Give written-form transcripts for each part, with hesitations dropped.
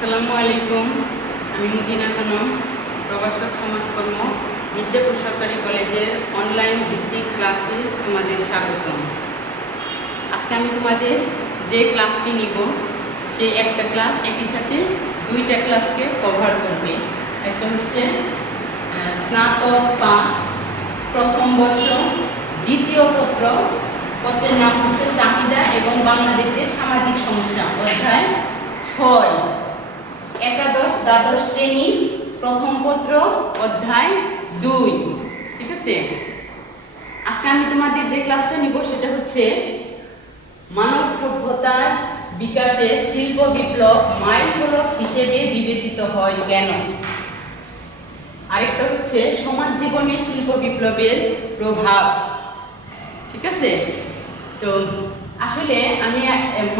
আসসালামু আলাইকুম। আমি মদিনা খানম, প্রভাষক সমাজকর্ম, মির্জাপুর সরকারি কলেজের অনলাইন ভিত্তিক ক্লাসে তোমাদের স্বাগতম। আজকে আমি তোমাদের যে ক্লাসটি নিব সে একটা ক্লাস একই সাথে দুইটা ক্লাসকে কভার করবে। একটা হচ্ছে স্নাতক 5 প্রথম বর্ষ দ্বিতীয় পত্র, পত্রের নাম হচ্ছে চাহিদা এবং বাংলাদেশের সামাজিক সমস্যা, অধ্যায় 6, একাদশ দ্বাদশ শ্রেণী প্রথম পত্র, অধ্যায় 2। ঠিক আছে, আজকে আমি তোমাদের যে ক্লাসটা নিব সেটা হচ্ছে মানব সভ্যতার বিকাশে শিল্প বিপ্লব মাইলফলক হিসেবে বিবেচিত হয় কেন। আরেকটা হচ্ছে সমাজ জীবনে শিল্প বিপ্লবের প্রভাব। ঠিক আছে, তো আসলে আমি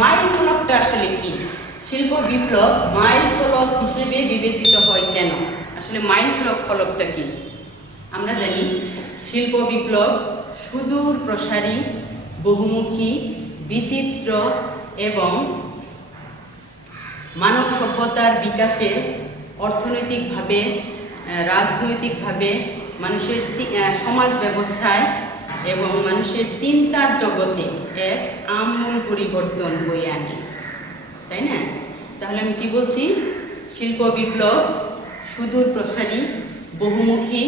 মাইলফলকটা আসলে কি, শিল্প বিপ্লব মাইলফলক হিসেবে বিবেচিত হয় কেন, আসলে মাইলফলকটা কি। আমরা জানি শিল্প বিপ্লব সুদূর প্রসারী, বহুমুখী, বিচিত্র এবং মানব সভ্যতার বিকাশে অর্থনৈতিকভাবে, রাজনৈতিকভাবে, মানুষের সমাজ ব্যবস্থায় এবং মানুষের চিন্তার জগতে এক আমূল পরিবর্তন বয়ে আনে, তাই না? তাহলে আমি কি বলছি, শিল্প বিপ্লব সুদূর প্রসারী, বহুমুখী,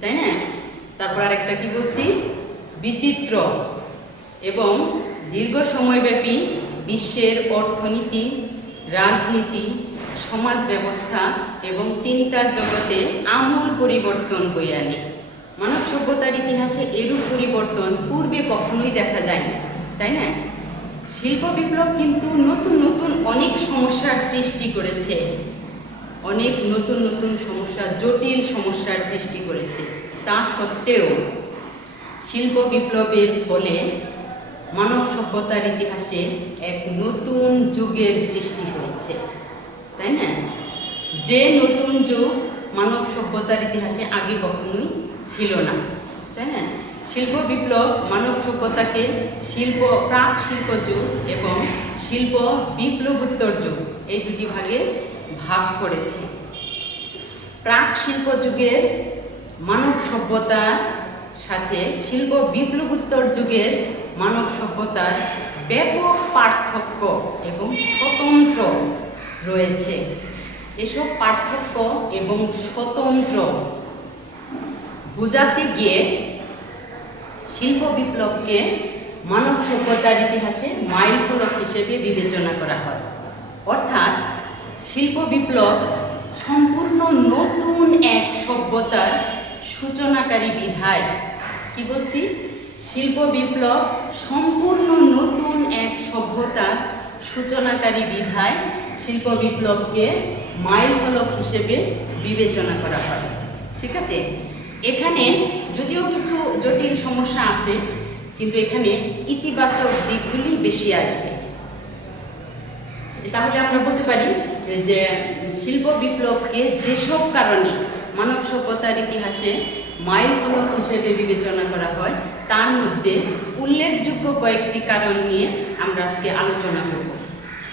তাই না? তারপর আরেকটা কি বলছি, বিচিত্র এবং দীর্ঘ সময়ব্যাপী বিশ্বের অর্থনীতি, রাজনীতি, সমাজ ব্যবস্থা এবং চিন্তার জগতে আমূল পরিবর্তন বয়ে আনে। মানব সভ্যতার ইতিহাসে এরূপ পরিবর্তন পূর্বে কখনোই দেখা যায়নি, তাই না? শিল্প বিপ্লব কিন্তু নতুন নতুন অনেক সমস্যার সৃষ্টি করেছে, অনেক নতুন নতুন সমস্যা, জটিল সমস্যার সৃষ্টি করেছে। তা সত্ত্বেও শিল্প বিপ্লবের ফলে মানব সভ্যতার ইতিহাসে এক নতুন যুগের সৃষ্টি হয়েছে, তাই না? যে নতুন যুগ মানব সভ্যতার ইতিহাসে আগে কখনোই ছিল না, তাই না? শিল্প বিপ্লব মানব সভ্যতাকে প্রাক শিল্প যুগ এবং শিল্প বিপ্লবোত্তর যুগ, এই দুটি ভাগে ভাগ করেছে। প্রাক শিল্প যুগের মানব সভ্যতার সাথে শিল্প বিপ্লবোত্তর যুগের মানব সভ্যতার ব্যাপক পার্থক্য এবং স্বতন্ত্র রয়েছে। এসব পার্থক্য এবং স্বতন্ত্র বোঝাতে গিয়ে শিল্প বিপ্লবকে মানব সভ্যতার ইতিহাসে মাইলফলক হিসেবে বিবেচনা করা হয়। অর্থাৎ শিল্প বিপ্লব সম্পূর্ণ নতুন এক সভ্যতার সূচনাকারী বিধায়। কি বলছি, শিল্প বিপ্লব সম্পূর্ণ নতুন এক সভ্যতার সূচনাকারী বিধায় শিল্প বিপ্লবকে মাইলফলক হিসেবে বিবেচনা করা হয়। ঠিক আছে, এখানে যদিও কিছু জটিল সমস্যা আছে, কিন্তু এখানে ইতিবাচক দিকগুলি বেশি আসবে। তাহলে আমরা বলতে পারি যে শিল্প বিপ্লবকে যেসব কারণে মানব সভ্যতার ইতিহাসে মাইলফলক হিসেবে বিবেচনা করা হয়, তার মধ্যে উল্লেখযোগ্য কয়েকটি কারণ নিয়ে আমরা আজকে আলোচনা করব।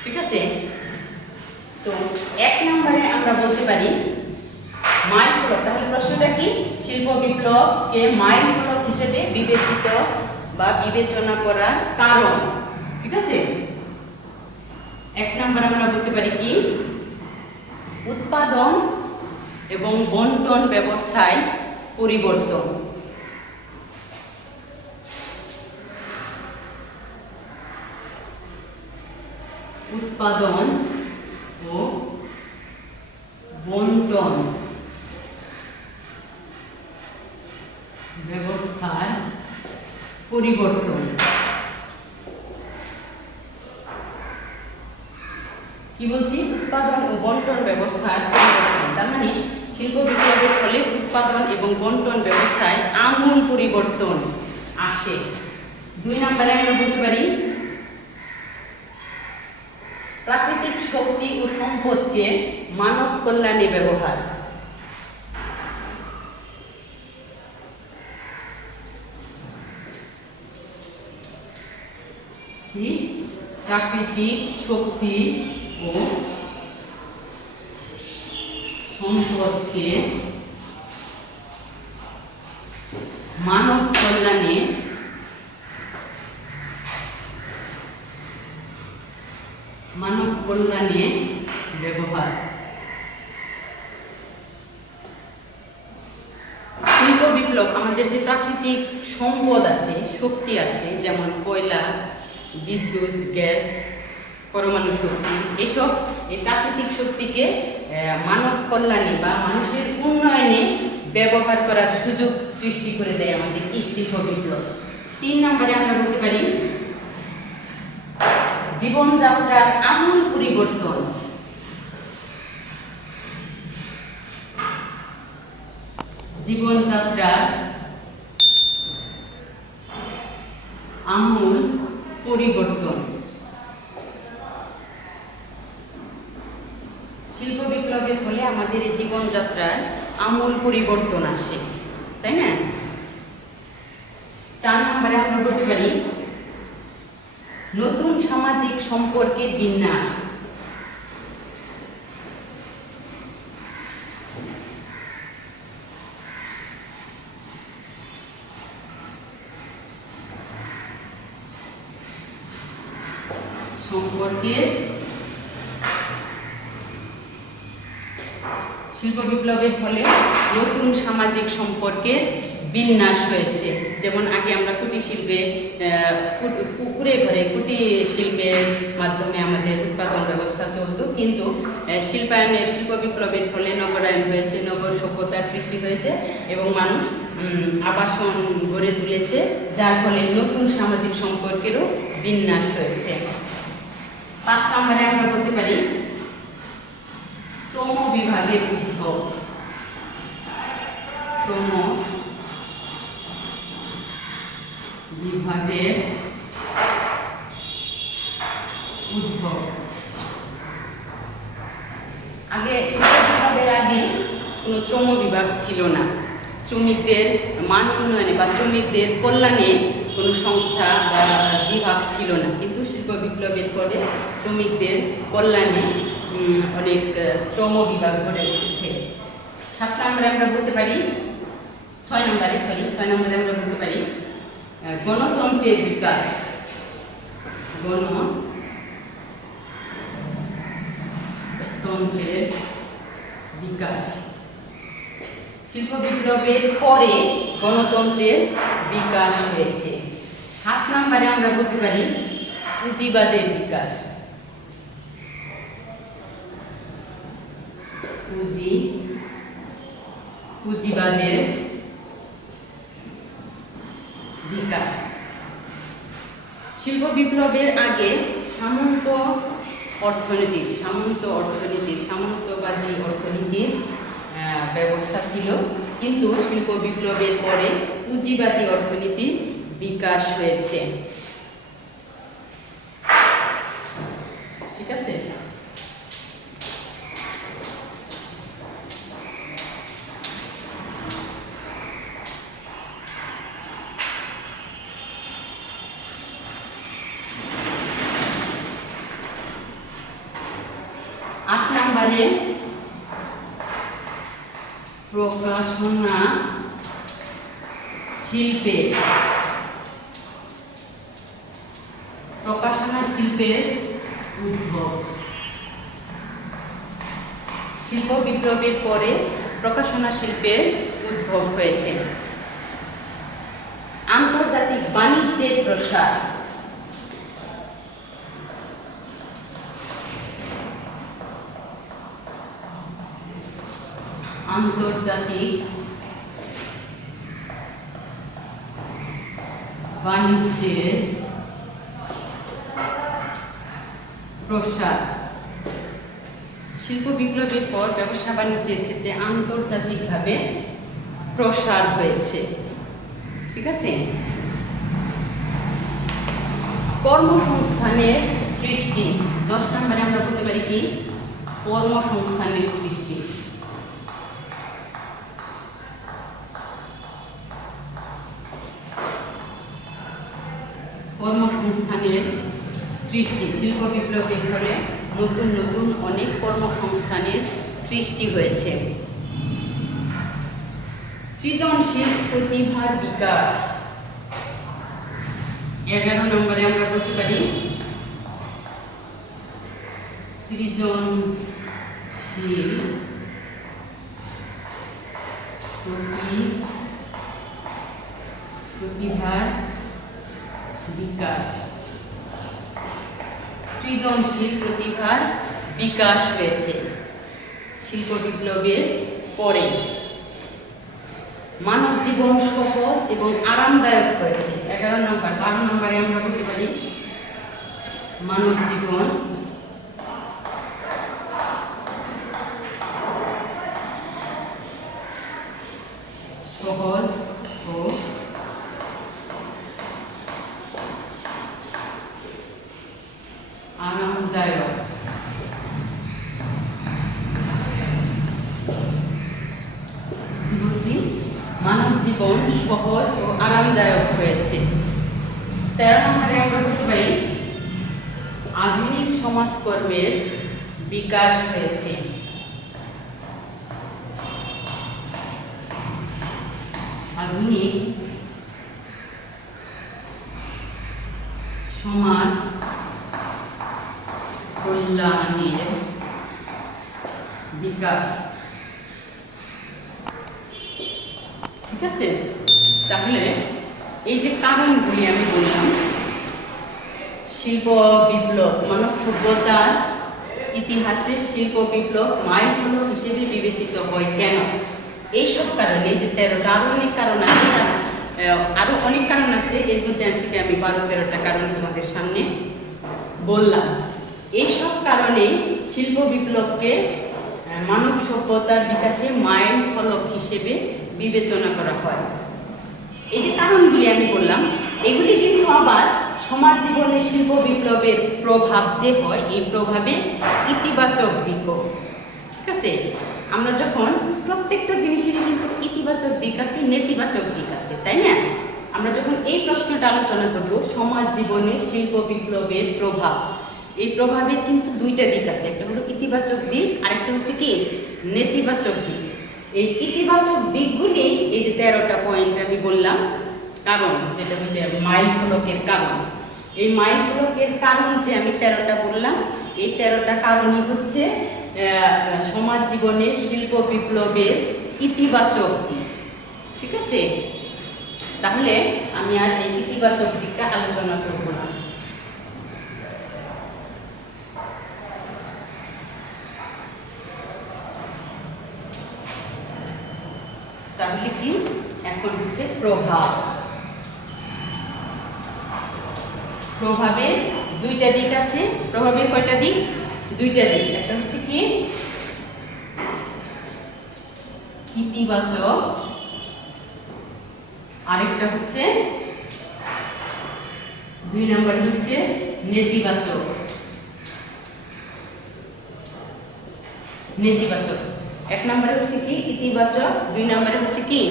ঠিক আছে, তো 1 নম্বরে আমরা বলতে পারি মাইলফলক। তাহলে প্রশ্নটা কি, শিল্প বিপ্লবকে মাইলফলক হিসেবে বিবেচিত বা বিবেচনা করার কারণ। ঠিক আছে, 1 নম্বরে আমরা বলতে পারি কি, উৎপাদন এবং বন্টন ব্যবস্থায় পরিবর্তন। উৎপাদন ও বন্টন ব্যবস্থার পরিবর্তন। কি বলছি, উৎপাদন ও বন্টন ব্যবস্থার পরিবর্তন। তার মানে শিল্প বিপ্লবের ফলে উৎপাদন এবং বন্টন ব্যবস্থায় আমূল পরিবর্তন আসে। 2 নম্বরে আমরা বলতে পারি প্রাকৃতিক শক্তি ও সম্পদকে মানব কল্যাণে ব্যবহার। প্রাকৃতিক শক্তি ও সম্পদকে মানব কল্যাণে ব্যবহার। শিল্প বিপ্লব আমাদের যে প্রাকৃতিক সম্পদ আছে, শক্তি আছে, যেমন কয়লা, বিদ্যুৎ, গ্যাস, পরমাণু শক্তি, এসব এই প্রাকৃতিক শক্তিকে মানব কল্যাণে বা মানুষের উন্নয়নে ব্যবহার করার সুযোগ সৃষ্টি করে দেয় আমাদের কি শিল্প বিপ্লব। 3 নম্বরে আমরা বলতে পারি জীবনযাত্রার আমূল পরিবর্তন। জীবনযাত্রার আমূল পরিবর্তন। শিল্প বিপ্লবের ফলে আমাদের এই জীবনযাত্রার আমূল পরিবর্তন আসে, তাই না? 4 নম্বরে আমরা বলতে পারি নতুন সামাজিক সম্পর্কের বিন্যাস। শিল্প বিপ্লবের ফলে নতুন সামাজিক সম্পর্কের বিন্যাস হয়েছে। যেমন আগে আমরা কুটির শিল্পে পুকুরে ঘরে কুটির শিল্পের মাধ্যমে আমাদের উৎপাদন ব্যবস্থা চলতো, কিন্তু শিল্প বিপ্লবের ফলে নগরায়ন হয়েছে, নগর সভ্যতার সৃষ্টি হয়েছে এবং মানুষ আবাসন গড়ে তুলেছে, যার ফলে নতুন সামাজিক সম্পর্কেরও বিন্যাস হয়েছে। 5 নম্বরে আমরা বলতে পারি শ্রম বিভাগের উদ্ভব। শ্রম বিভাগের উদ্ভব। আগে শিল্প বিপ্লবের আগে কোনো শ্রম বিভাগ ছিল না। শ্রমিকদের মান উন্নয়নে বা শ্রমিকদের কল্যাণে কোনো সংস্থা বা বিভাগ ছিল না, কিন্তু শিল্প বিপ্লবের পরে শ্রমিকদের কল্যাণে অনেক শ্রম বিভাগ গড়ে উঠেছে। 7 নম্বরে আমরা বলতে পারি 6 নম্বরে আমরা বলতে পারি গণতন্ত্রের বিকাশ। গণতন্ত্রের বিকাশ। শিল্প বিপ্লবের পরে গণতন্ত্রের বিকাশ হয়েছে। 7 নম্বরে আমরা বলতে পারি পুঁজিবাদের বিকাশ। পুঁজিবাদের বিকাশ। শিল্প বিপ্লবের আগে সামন্তবাদী অর্থনীতির ব্যবস্থা ছিল, কিন্তু শিল্প বিপ্লবের পরে পুঁজিবাদী অর্থনীতির বিকাশ হয়েছে। ঠিক আছে? প্রকাশনা শিল্পের উদ্ভব। শিল্প বিপ্লবের পরে প্রকাশনা শিল্পের উদ্ভব হয়েছে। আন্তর্জাতিক বাণিজ্যের প্রসার। আন্তর্জাতিক বাণিজ্যের প্রসার। শিল্প বিপ্লবের পর ব্যবসা বাণিজ্যের ক্ষেত্রে আন্তর্জাতিকভাবে প্রসার হয়েছে। ঠিক আছে? কর্মসংস্থানের সৃষ্টি। 10 নম্বরে আমরা বলতে পারি কি কর্মসংস্থানের সৃষ্টি। কর্মসংস্থানের সৃষ্টি। শিল্প বিপ্লবের ফলে নতুন নতুন অনেক কর্মসংস্থানের সৃষ্টি হয়েছে। সৃজনশীল প্রতিভার বিকাশ। 11 নম্বরে আমরা বলতে পারি সৃজনশীল প্রতিভার বিকাশ। সৃজনশীল প্রতিভার বিকাশ হয়েছে শিল্প বিপ্লবের পরে। মানব জীবন সহজ এবং আরামদায়ক হয়েছে। 11 নম্বর। 12 নম্বরে আমরা বলতে পারি মানব জীবন সহজ ও আরামদায়ক। মানব জীবন সহজ ও আরামদায়ক হয়েছে। 13 নম্বরে আমরা বলতে পারি আধুনিক সমাজকর্মের বিকাশ হয়েছে। আধুনিক সমাজ কল্যাণের বিকাশ। ঠিক আছে, তাহলে এই যে কারণগুলি আমি বললাম, শিল্প বিপ্লব মানব সভ্যতার ইতিহাসে শিল্প বিপ্লব মাইলফলক হিসেবে বিবেচিত হয় কেন? এইসব কারণে যে 13টা, আরো অনেক কারণ আছে, আরো অনেক কারণ আছে, এর মধ্যে থেকে আমি 12-13টা কারণ তোমাদের সামনে বললাম। এইসব কারণে শিল্প বিপ্লবকে মানব সভ্যতার বিকাশে মাইল ফলক হিসেবে বিবেচনা করা হয়। এই যে কারণগুলি আমি বললাম, এগুলি কিন্তু আবার সমাজ জীবনে শিল্প বিপ্লবের প্রভাব যে হয়, এই প্রভাবে ইতিবাচক দিকও। ঠিক আছে, আমরা যখন প্রত্যেকটা জিনিসেরই কিন্তু ইতিবাচক দিক আছে, নেতিবাচক দিক আছে, তাই না? আমরা যখন এই প্রশ্নটা আলোচনা করব, সমাজ জীবনে শিল্প বিপ্লবের প্রভাব, এই প্রভাবের কিন্তু দুইটা দিক আছে, একটা হলো ইতিবাচক দিক, আরেকটা হচ্ছে কি নেতিবাচক দিক। এই ইতিবাচক দিকগুলি এই যে 13টা পয়েন্ট আমি বললাম, কারণ যেটা হচ্ছে মাইল ফলকের কারণ, এই মাইল ফলকের কারণ যে আমি 13টা বললাম, এই 13টা কারণই হচ্ছে সমাজ জীবনে শিল্প বিপ্লবের ইতিবাচক দিক। ঠিক আছে, তাহলে আমি আর এই ইতিবাচক দিকটা আলোচনা করব না। তাহলে কি এখন হচ্ছে প্রভাব। প্রভাবের দুইটা দিক আছে। প্রভাবের কয়টা দিক? দুইটা দিক। একটা হচ্ছে কি ইতিবাচক, আরেকটা হচ্ছে 2 নম্বরে হচ্ছে নেতিবাচক। নেতিবাচক 1 নম্বরে হচ্ছে কি ইতিবাচক, 2 নম্বরে হচ্ছে কি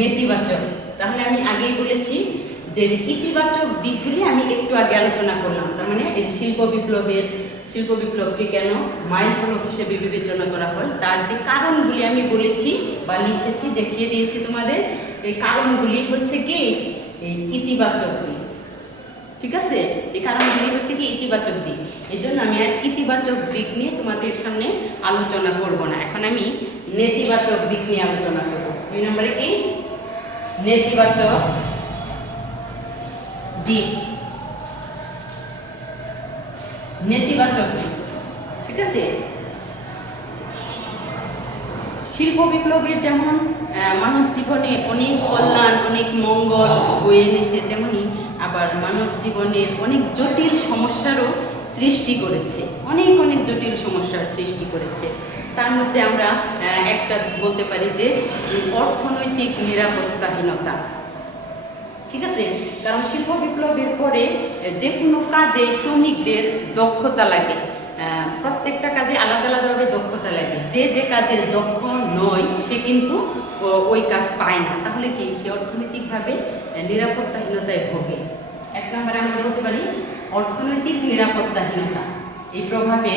নেতিবাচক। তাহলে আমি আগেই বলেছি যে ইতিবাচক দিকগুলি আমি একটু আগে আলোচনা করলাম। তার মানে এই শিল্প বিপ্লবকে কেন মাইল ফলক হিসেবে বিবেচনা করা হয়, তার যে কারণগুলি আমি বলেছি বা লিখেছি, দেখিয়ে দিয়েছি তোমাদের। এই কারণগুলি হচ্ছে কি এই ইতিবাচক দিক। ঠিক আছে, এই কারণগুলি হচ্ছে কি ইতিবাচক দিক। এই জন্য আমি আর ইতিবাচক দিক নিয়ে তোমাদের সামনে আলোচনা করব না। এখন আমি নেতিবাচক দিক নিয়ে আলোচনা করব। 2 নম্বরে কি নেতিবাচক দিক। নেতিবাচক দিক, ঠিক আছে। শিল্প বিপ্লবের যেমন মানব জীবনে অনেক কল্যাণ, অনেক মঙ্গল বয়ে এনেছে, তেমনি আবার মানব জীবনের অনেক জটিল সমস্যারও সৃষ্টি করেছে। অনেক জটিল সমস্যার সৃষ্টি করেছে। তার মধ্যে আমরা একটা বলতে পারি যে অর্থনৈতিক নিরাপত্তাহীনতা। ঠিক আছে, কারণ শিল্প বিপ্লবের পরে যে কোনো কাজে শ্রমিকদের দক্ষতা লাগে, প্রত্যেকটা কাজে আলাদা আলাদাভাবে দক্ষতা লাগে। যে কাজের দক্ষ নয় সে কিন্তু ওই কাজ পায় না। তাহলে কি সে অর্থনৈতিকভাবে নিরাপত্তাহীনতায় ভোগে। 1 নম্বরে আমরা বলতে পারি অর্থনৈতিক নিরাপত্তাহীনতা। এই প্রভাবে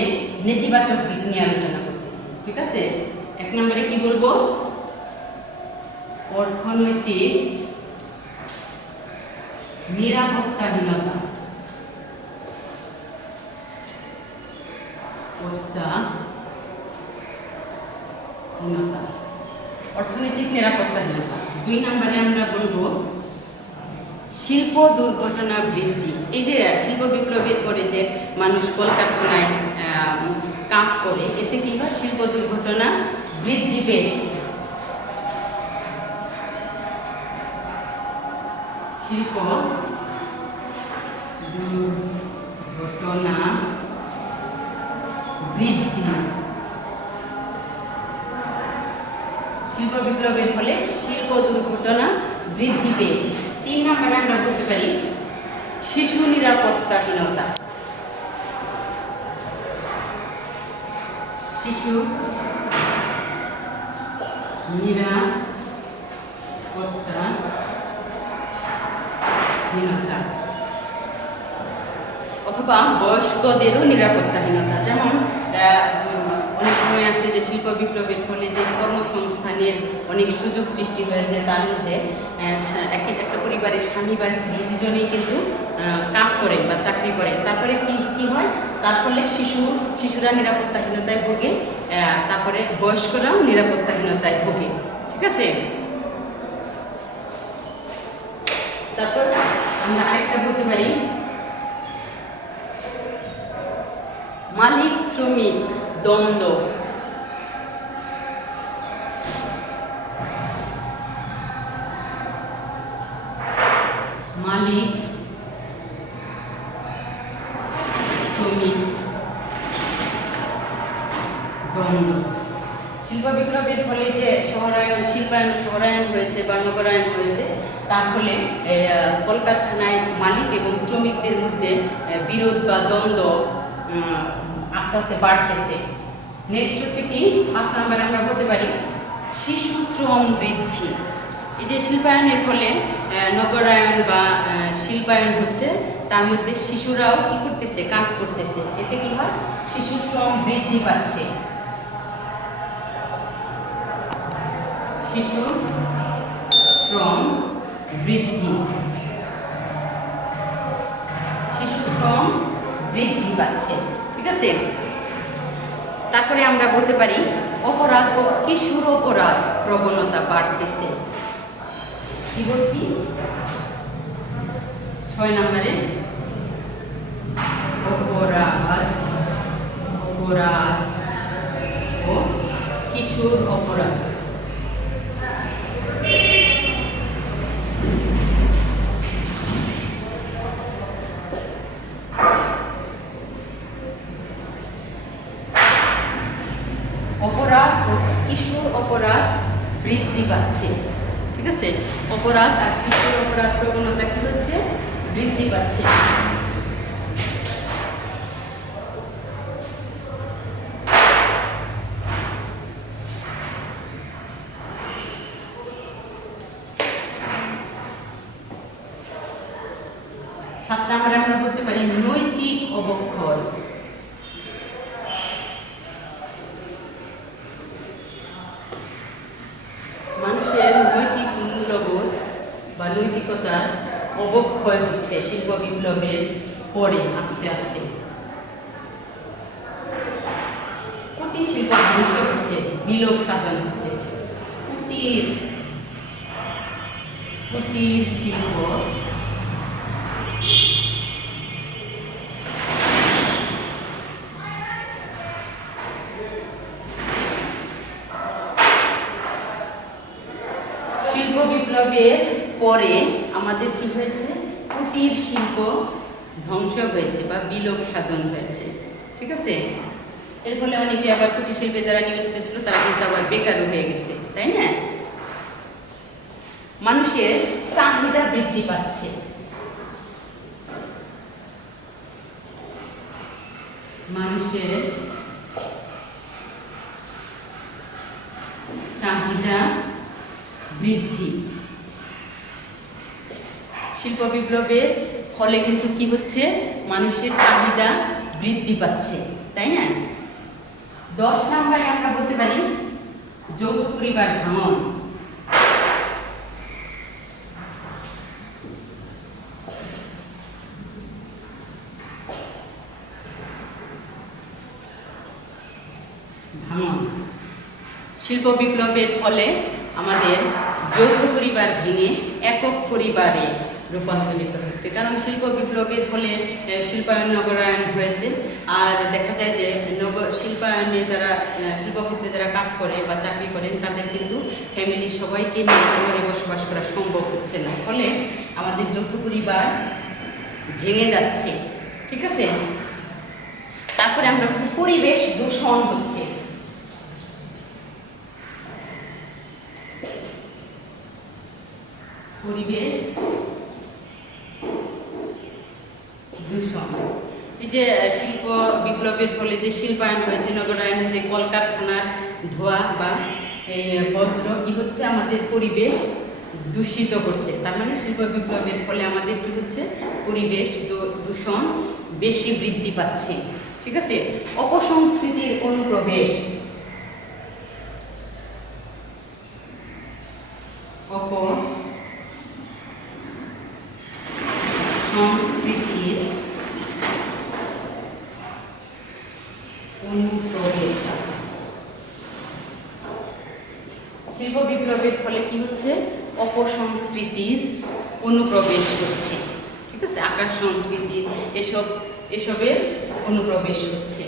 নেতিবাচক দিক নিয়ে আলোচনা করতেছি। ঠিক আছে, 1 নম্বরে কি বলবো? অর্থনৈতিক নিরাপত্তাহীনতা। অর্থনৈতিক নিরাপত্তাহীনতা। 2 নম্বরে আমরা বলবো শিল্প দুর্ঘটনা বৃদ্ধি। এই যে শিল্প বিপ্লবের পরে যে মানুষ কলকারখানায় কাজ করে, এতে কি হয়? শিল্প দুর্ঘটনা বৃদ্ধি পেয়েছে। শিল্প দুর্ঘটনা বৃদ্ধি, শিল্প বিপ্লবের ফলে শিল্প দুর্ঘটনা বৃদ্ধি পেয়েছে। 3 নম্বরে আমরা বলতে পারি শিশু নিরাপত্তাহীনতা। শিশু নিরাপত্তাহীনতা অথবা বয়স্কদেরও নিরাপত্তাহীনতা। যেমন অনেক সময় আছে যে শিল্প বিপ্লবের ফলে যে কর্মসংস্থানের অনেক সুযোগ সৃষ্টি হয়েছে, তার মধ্যে একটা পরিবারের স্বামী বা স্ত্রী দুজনেই কিন্তু কাজ করেন বা চাকরি করেন। তারপরে কি হয়? তার ফলে শিশুরা নিরাপত্তাহীনতায় ভোগে, তারপরে বয়স্করাও নিরাপত্তাহীনতায় ভোগে। ঠিক আছে, তারপর আমরা আরেকটা বলতে পারি মালিক শ্রমিক দ্বন্দ্ব। মালিক শ্রমিক দ্বন্দ্ব। শিল্প বিপ্লবের ফলে যে শহরায়ন হয়েছে বা নগরায়ন হয়েছে, তার ফলে কলকারখানায় মালিক এবং শ্রমিকদের মধ্যে বিরোধ বা দ্বন্দ্ব আস্তে আস্তে বাড়তেছে। নেক্সট হচ্ছে কি? 5 নম্বরে আমরা বলতে পারি শিশু শ্রম বৃদ্ধি। এই যে শিল্পায়নের ফলে নগরায়ন বা শিল্পায়ন হচ্ছে, তার মধ্যে শিশুরাও কি করতেছে? কাজ করতেছে। এতে কি হয়? শিশু শ্রম বৃদ্ধি পাচ্ছে। শিশু শ্রম বৃদ্ধি, শিশু শ্রম বৃদ্ধি পাচ্ছে। ঠিক আছে, তারপরে আমরা বলতে পারি অপরাধ ও কিশোর অপরাধ প্রবণতা বাড়তেছে। কি বলছি? 6 নম্বরে অপরাধ ও কিশোর অপরাধ। অপরাধ ও কিশোর অপরাধ বৃদ্ধি পাচ্ছে। ঠিক আছে, অপরাধ আর কিশোর অপরাধ প্রবণতা কি হচ্ছে? বৃদ্ধি পাচ্ছে। সাত নম্বরে আমরা বলতে পারি নৈতিক অবক্ষয়। মানুষের নৈতিক মূল্যবোধ বা নৈতিকতার অবক্ষয় হচ্ছে শিল্প বিপ্লবের পরে আস্তে আস্তে। কুটির শিল্প ধ্বংস হচ্ছে, বিলোপ সাধন হচ্ছে। কুটির শিল্প বিপ্লবের পরে আমাদের কি হয়েছে? কুটির শিল্প ধ্বংস হয়েছে বা বিলোপ সাধন হয়েছে। ঠিক আছে, এর ফলে অনেকে আবার কুটির শিল্পে যারা নিয়োজিত ছিল তারা কিন্তু আবার বেকারও হয়ে গেছে, তাই না? মানুষের চাহিদা বৃদ্ধি পাচ্ছে। মানুষের চাহিদা বৃদ্ধি। শিল্প বিপ্লবের ফলে কিন্তু কি হচ্ছে? মানুষের চাহিদা বৃদ্ধি পাচ্ছে, তাই না? 10 নম্বরে আমরা বলতে পারি যৌথ পরিবার ভাঙন। শিল্প বিপ্লবের ফলে আমাদের যৌথ পরিবার ভেঙে একক পরিবারে রূপান্তরিত হচ্ছে, কারণ শিল্প বিপ্লবের ফলে শিল্পায়ন নগরায়ন হয়েছে। আর দেখা যায় যে শিল্পায়নে যারা শিল্পক্ষেত্রে যারা কাজ করে বা চাকরি করেন তাদের কিন্তু ফ্যামিলির সবাইকে নিয়ে নগরে বসবাস করা সম্ভব হচ্ছে না, ফলে আমাদের যৌথ পরিবার ভেঙে যাচ্ছে। ঠিক আছে, তারপরে আমরা পরিবেশ দূষণ হচ্ছে। পরিবেশ দূষণ, এই যে শিল্প বিপ্লবের ফলে যে শিল্পায়ন হয়েছে, নগরায়ন হয়েছে, কলকারখানার ধোঁয়া বা এই বজ্র কি হচ্ছে আমাদের পরিবেশ দূষিত করছে। তার মানে শিল্প বিপ্লবের ফলে আমাদের কি হচ্ছে, পরিবেশ দূষণ বেশি বৃদ্ধি পাচ্ছে। ঠিক আছে, অপসংস্কৃতির অনুপ্রবেশ। সংস্কৃতির অনুপ্রবেশ। শিল্প বিপ্লবের ফলে কি হচ্ছে, অপসংস্কৃতির অনুপ্রবেশ হচ্ছে। ঠিক আছে, আকাশ সংস্কৃতির এসবের অনুপ্রবেশ হচ্ছে।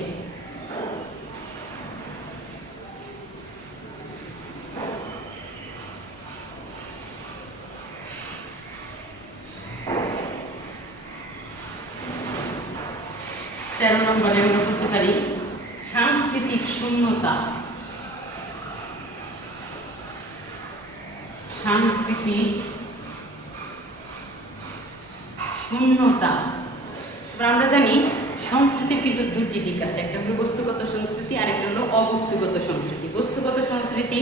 তেরো নম্বরে আমরা বলতে পারি সাংস্কৃতিক শূন্যতা। সাংস্কৃতিক শূন্যতা। আমরা জানি সংস্কৃতির কিন্তু দুটি দিক আছে, একটা হলো বস্তুগত সংস্কৃতি আর একটা হলো অবস্তুগত সংস্কৃতি। বস্তুগত সংস্কৃতি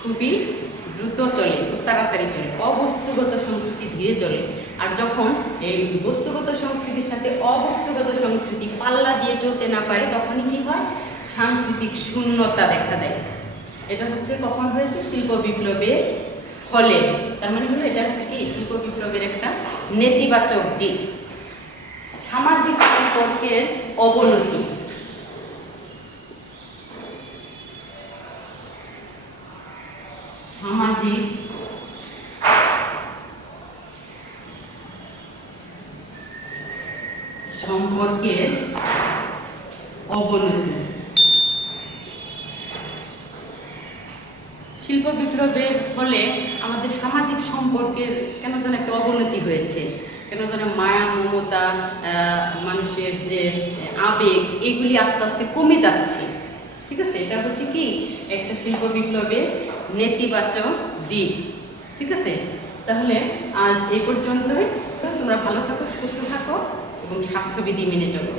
খুবই দ্রুত চলে, খুব তাড়াতাড়ি চলে, অবস্তুগত সংস্কৃতি ধীরে চলে। আর যখন এই বস্তুগত সংস্কৃতির সাথে অবস্তুগত সংস্কৃতি পাল্লা দিয়ে চলতে না পারে তখনই কি হয়, সাংস্কৃতিক শূন্যতা দেখা দেয়। এটা হচ্ছে কখন হয়েছে, শিল্প বিপ্লবের ফলে। তার মানে হলো এটা হচ্ছে কি, শিল্প বিপ্লবের একটা নেতিবাচক দিক। সামাজিক সম্পর্কের অবনতি। সামাজিক সম্পর্কের অবনতি। শিল্প বিপ্লবের ফলে আমাদের সামাজিক সম্পর্কের কেন যেন একটা অবনতি হয়েছে, কেন যেন মায়া মমতা, মানুষের যে আবেগ, এগুলি আস্তে আস্তে কমে যাচ্ছে। ঠিক আছে, এটা হচ্ছে কি একটা শিল্প বিপ্লবের নেতিবাচক দিক। ঠিক আছে, তাহলে আজ এই পর্যন্তই। তোমরা ভালো থাকো, সুস্থ থাকো এবং স্বাস্থ্যবিধি মেনে চলো।